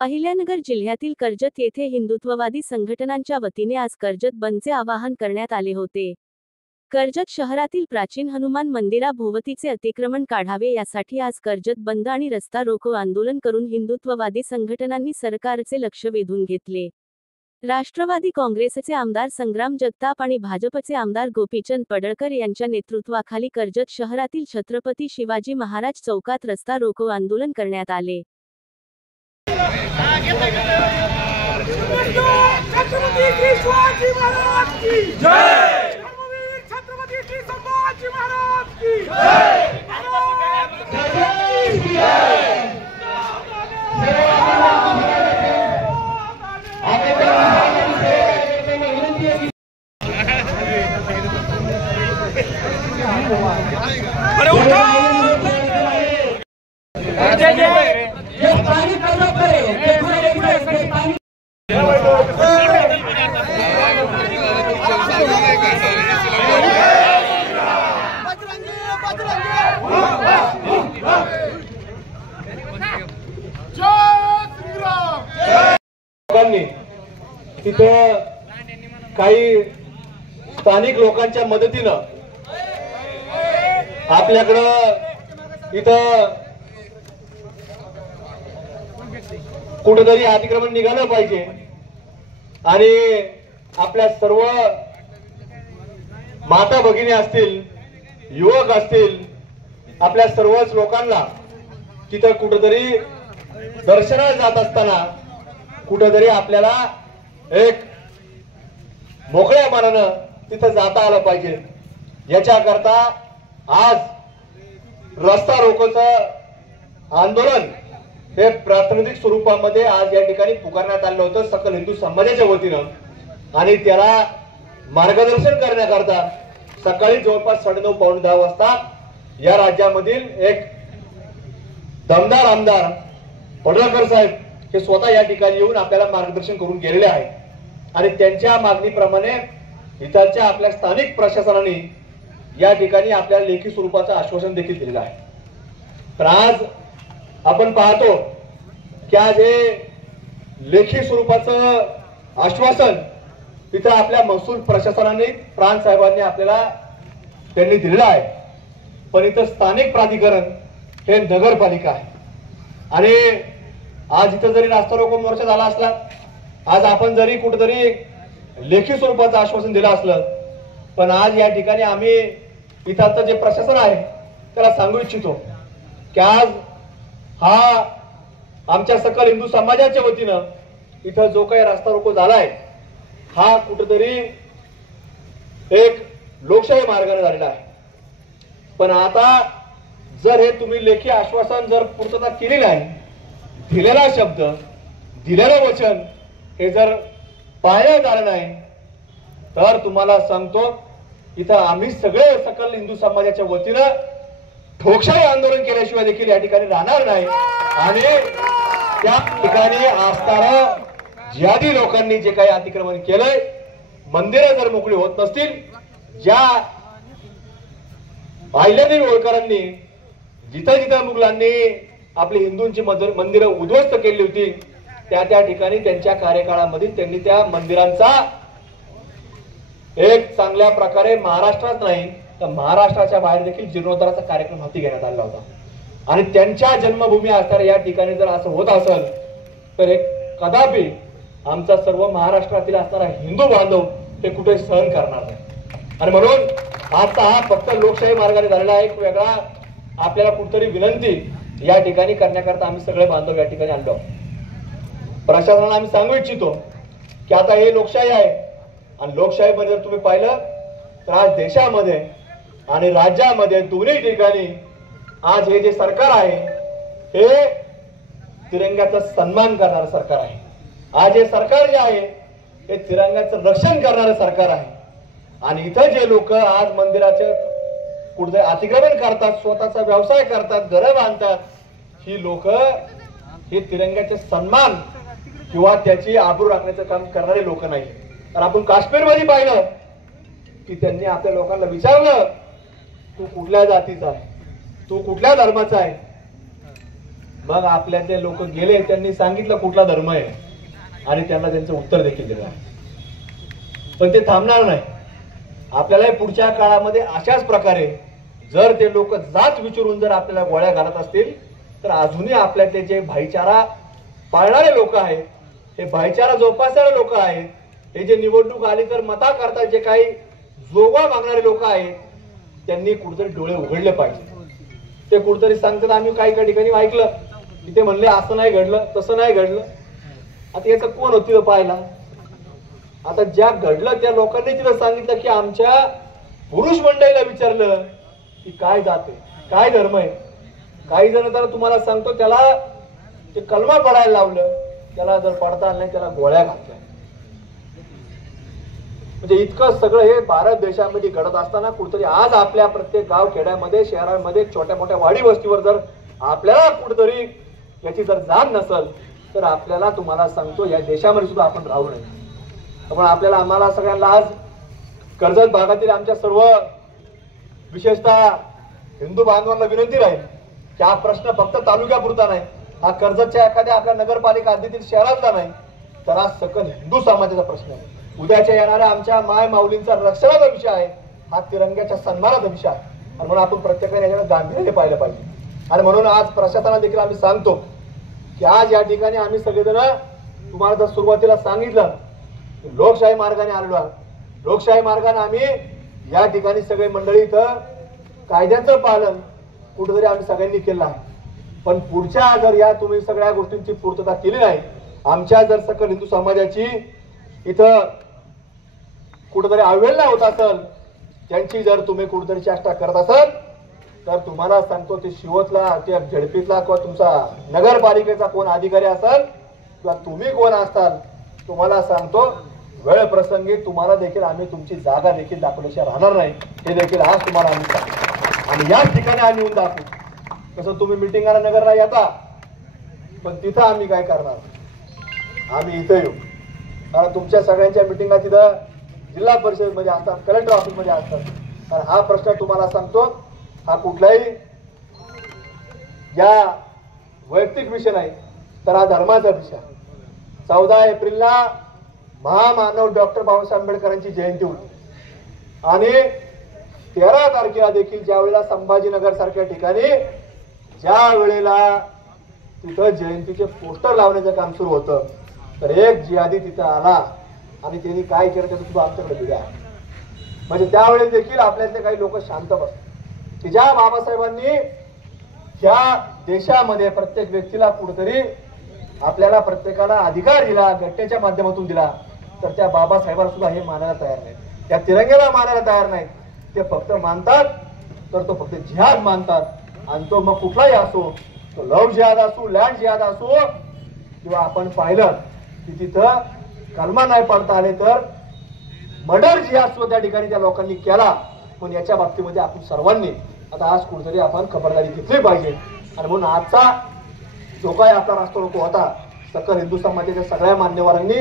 अहिल्यानगर जिल्ह्यातील कर्जत येथे हिंदुत्ववादी संघटनांच्या वतीने आज कर्जत बंदचे आवाहन करण्यात आले होते। कर्जत शहरातील प्राचीन हनुमान मंदिराभोवतीचे अतिक्रमण काढावे यासाठी आज कर्जत बंद आणि रस्ता रोको आंदोलन करून हिंदुत्ववादी संघटनांनी सरकारचे लक्ष वेधून घेतले। राष्ट्रवादी काँग्रेसचे आमदार संग्राम जगताप आणि भाजपचे आमदार गोपीचंद पडळकर यांच्या नेतृत्वाखाली कर्जत शहरातील छत्रपती शिवाजी महाराज चौकात रस्ता रोको आंदोलन करण्यात आले। छत्रपति शिवाजी महाराज की जय। छत्रपति संभाजी महाराज की जय। अरे उठो पानी करना पड़े तिथे काही स्थानिक लोकांच्या मदतीनं आपल्याकडं इथं कुठेतरी अतिक्रमण निघालं पाहिजे आणि आपल्या सर्व माता भगिनी असतील, युवक असतील, आपल्या सर्वच लोकांना तिथं कुठेतरी दर्शनाला जात असताना कुठेतरी आपल्याला एक मोकळ्या मनानं तिथं जाता आलं पाहिजे। याच्याकरता आज रस्ता रोकोचं आंदोलन हे प्रातिनिधिक स्वरूपामध्ये आज या ठिकाणी पुकारण्यात आलं होतं सकल हिंदू समाजाच्या वतीनं आणि त्याला मार्गदर्शन करण्याकरता सकाळी जवळपास 9:30 पावणे 10 वाजता या राज्यामधील एक दमदार आमदार पडळकर साहेब हे स्वतः या ठिकाणी येऊन आपल्याला मार्गदर्शन करून गेलेले आहेत आणि त्यांच्या मागणीप्रमाणे इथलच्या आपल्या स्थानिक प्रशासनाने या ठिकाणी आपल्याला लेखी स्वरूपाचं आश्वासन देखील दिलेलं आहे। पण आज आपण पाहतो की आज हे लेखी स्वरूपाचं आश्वासन तिथं आपल्या महसूल प्रशासनाने प्रांत साहेबांनी आपल्याला त्यांनी दिलेलं आहे, पण इथं स्थानिक प्राधिकरण हे नगरपालिका आहे आणि आज इथं जरी रास्ता रोको मोर्चा झाला असला, आज आपण जरी कुठेतरी लेखी स्वरूपाचं आश्वासन दिलं असलं, पण आज या ठिकाणी आम्ही इथं जे प्रशासन आहे त्याला सांगू इच्छितो की आज हा आमच्या सकल हिंदू समाजाच्या वतीनं इथं जो काही रस्ता रोको झालाय हा कुठेतरी एक लोकशाही मार्गाने झालेला आहे। पण आता जर हे तुम्ही लेखी आश्वासन जर पूर्तता केली नाही, दिलेला शब्द दिलेलं वचन हे जर पाळण्यात आलं नाही तर तुम्हाला सांगतो इथं आम्ही सगळे सकल हिंदू समाजाच्या वतीनं ठोकशाही आंदोलन केल्याशिवाय देखील या ठिकाणी राहणार नाही आणि त्या ठिकाणी असणाऱ्या ज्यादी लोकांनी जे काही अतिक्रमण केलंय, मंदिरं जर मोकळी होत नसतील, ज्या अहिल्यादेवी होळकरांनी जिथं जिथं मुघलांनी आपली हिंदूंची मंदिरं उद्ध्वस्त केली होती त्या ठिकाणी त्यांच्या कार्यकाळामध्ये त्यांनी त्या मंदिरांचा एक चांगल्या प्रकारे महाराष्ट्रात नाही तर महाराष्ट्राच्या बाहेर देखील जीर्णोद्धाराचा कार्यक्रम हाती घेण्यात आला होता आणि त्यांच्या जन्मभूमी असणाऱ्या या ठिकाणी जर असं होत असेल तर एक कदापि आमचा सर्व महाराष्ट्रातील असणारा हिंदू बांधव हे कुठे सहन करणार नाही आणि म्हणून आजचा हा फक्त लोकशाही मार्गाने झालेला एक वेगळा आपल्याला कुठतरी विनंती या ठिकाणी करण्याकरता आम्ही सगळे बांधव या ठिकाणी आलो। प्रशासनाला आम्ही सांगू इच्छितो की आता हे लोकशाही आहे आणि लोकशाहीमध्ये जर तुम्ही पाहिलं तर आज देशामध्ये आणि राज्यामध्ये दोन्ही ठिकाणी आज हे जे सरकार आहे हे तिरंग्याचा सन्मान करणारं सरकार आहे। आज हे सरकार जे आहे हे तिरंग्याचं रक्षण करणारं सरकार आहे आणि इथं जे लोक आज मंदिराचे कुठे अतिक्रमण करतात, स्वतःचा व्यवसाय करतात, घरं बांधतात, ही लोक हे तिरंग्याचे सन्मान किंवा त्याची आबरू राखण्याचं काम करणारे लोक नाही। तर आपण काश्मीरमध्ये पाहिलं की त्यांनी आपल्या लोकांना विचारलं तू कुठल्या जातीचा आहे, तू कुठल्या धर्माचा आहे? मग आपल्यातले लोक गेले, त्यांनी सांगितलं कुठला धर्म आहे आणि त्यांना त्यांचं उत्तर देखील दिलं. पण ते थांबणार नाही. आपल्याला पुढच्या काळामध्ये अशाच प्रकारे जर ते लोक जात विचारून जर आपल्याला गोळ्या घालत असतील तर अजूनही आपल्यातले जे भाईचारा पाळणारे लोक आहेत, हे भाईचारा जोपासणारे लोक आहेत, हे जे निवडणूक आली तर मता करता जे काही जोगा मागणारे लोक आहेत, त्यांनी कुठेतरी डोळे उघडले पाहिजे. ते कुठेतरी सांगतात, आम्ही काही ठिकाणी ऐकलं की ते म्हणले असं नाही घडलं, तसं नाही घडलं. आता याचं कोण होती पाहायला? आता ज्या घडलं त्या लोकांनी तिला सांगितलं की आमच्या पुरुष मंडळीला विचारलं की काय जात आहे, काय धर्म आहे. काही जण तर तुम्हाला सांगतो त्याला ते कलमा पडायला लावलं, त्याला जर पडता आलं नाही त्याला गोळ्या घातल्या. म्हणजे इतकं सगळं हे भारत देशामध्ये घडत असताना कुठेतरी आज आपल्या प्रत्येक गाव खेड्यामध्ये शहरांमध्ये छोट्या मोठ्या वाडी वस्तीवर जर आपल्याला कुठेतरी याची जर जाण नसेल तर आपल्याला तुम्हाला सांगतो या देशामध्ये सुद्धा आपण राहू नये. पण आपल्याला आम्हाला सगळ्यांना आज कर्जत भागातील आमच्या सर्व विशेषतः हिंदू बांधवांना विनंती राहील की हा प्रश्न फक्त तालुक्यापुरता नाही, हा कर्जतच्या एखाद्या आपल्या नगरपालिका हद्दीतील शहरातला नाही, तर हा सकल हिंदू समाजाचा प्रश्न आहे. उद्याच्या येणाऱ्या आमच्या माय माऊलींचा रक्षणाचा विषय आहे, हा तिरंग्याच्या सन्मानाचा विषय आहे. आणि म्हणून आपण प्रत्येकाने याच्याकडे गांभीर्याने पाहिलं पाहिजे. आणि म्हणून आज प्रशासनाला देखील आम्ही सांगतो की आज या ठिकाणी आम्ही सगळेजण तुम्हाला जर सुरुवातीला सांगितलं लोकशाही मार्गाने आलेलो आहोत. लोकशाही मार्गाने आम्ही या ठिकाणी सगळे मंडळी इथं कायद्याचं पालन कुठेतरी आम्ही सगळ्यांनी केलं आहे. पण पुढच्या जर या तुम्ही सगळ्या गोष्टींची पूर्तता केली नाही, आमच्या जर सकल हिंदू समाजाची इथं कुठेतरी अवहेलना होत असेल, त्यांची जर तुम्ही कुठेतरी चेष्टा करत असाल तर तुम्हाला सांगतो ते शिवतला त्या झडपीतला किंवा तुमचा नगरपालिकेचा कोण अधिकारी असाल किंवा तुम्ही कोण असताल, तुम्हाला सांगतो वेळ प्रसंगी तुम्हाला देखील आम्ही तुमची जागा देखील दाखवल्याशिवाय राहणार नाही. हे देखील आज तुम्हाला आम्ही सांगतो आणि याच ठिकाणी आम्ही येऊन दाखवू. कसं तुम्ही मिटिंगाला नगरला येता, पण तिथं आम्ही काय करणार? आम्ही इथं येऊ. कारण तुमच्या सगळ्यांच्या मिटिंगा तिथं जिल्हा परिषद मध्ये असतात, कलेक्टर ऑफिस मध्ये असतात. कारण हा प्रश्न तुम्हाला सांगतो हा कुठलाही या वैयक्तिक विषय नाही, तर हा धर्माचा विषय. 14 एप्रिलला महामानव डॉक्टर बाबासाहेब आंबेडकरांची जयंती होती आणि 13 तारखेला देखील ज्या वेळेला संभाजीनगर सारख्या ठिकाणी ज्या वेळेला तिथं जयंतीचे पोस्टर लावण्याचं काम सुरू होतं, तर एक जिहादी तिथं आला आणि त्यांनी काय केलं त्याचं सुद्धा आमच्याकडे व्हिडिओ आहे. म्हणजे त्यावेळेस देखील आपल्यातले काही लोक शांत बसतात की ज्या बाबासाहेबांनी ह्या देशामध्ये प्रत्येक व्यक्तीला कुठेतरी आपल्याला प्रत्येकाला अधिकार दिला, घटनेच्या माध्यमातून दिला, तर त्या बाबासाहेबांना सुद्धा हे मानायला तयार नाही, त्या तिरंग्याला मानायला तयार नाही. ते फक्त मानतात तर तो फक्त जिहाद मानतात. आणि तो मग कुठलाही असो, तो लव्ह जिहाद असो, लँड जिहाद असो, किंवा आपण पाहिलं की तिथं कलमा नाही पडता आले तर मर्डर जिहाद सुद्धा त्या ठिकाणी त्या लोकांनी केला. पण याच्या बाबतीमध्ये आपण सर्वांनी आता आज कुठेतरी आपण खबरदारी घेतली पाहिजे. आणि म्हणून आजचा जो काय आपला राष्ट्र रोको होता, सकल हिंदू समाजाच्या सगळ्या मान्यवरांनी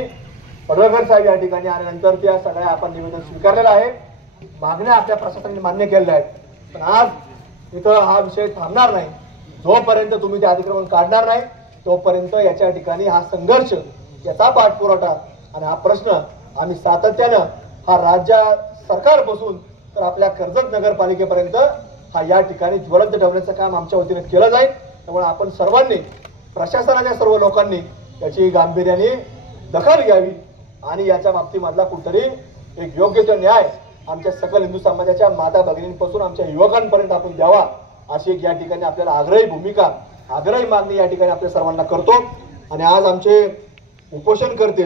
पडळकर साहेब या ठिकाणी आल्यानंतर त्या सगळ्या आपण निवेदन स्वीकारलेलं आहे, मागण्या आपल्या प्रशासनाने मान्य केलेल्या आहेत. पण आज इथं हा विषय थांबणार नाही. जोपर्यंत तुम्ही ते अतिक्रमण काढणार नाही तोपर्यंत याच्या ठिकाणी हा संघर्ष, याचा पाठपुरावा आणि हा प्रश्न आम्ही सातत्यानं हा राज्य सरकार बसून तर आपल्या कर्जत नगरपालिकेपर्यंत हा या ठिकाणी ज्वलंत ठेवण्याचं काम आमच्या वतीने केलं जाईल. त्यामुळे आपण सर्वांनी, प्रशासनाच्या सर्व लोकांनी याची गांभीर्याने दखल घ्यावी आणि याच्या बाबतीमधला कुठतरी एक योग्य तो न्याय आमच्या सकल हिंदू समाजाच्या माता भगिनींपासून आमच्या युवकांपर्यंत आपण द्यावा, अशी एक या ठिकाणी आपल्याला आग्रही भूमिका, आग्रही मागणी या ठिकाणी आपल्या सर्वांना करतो. आणि आज आमचे उपोषण करते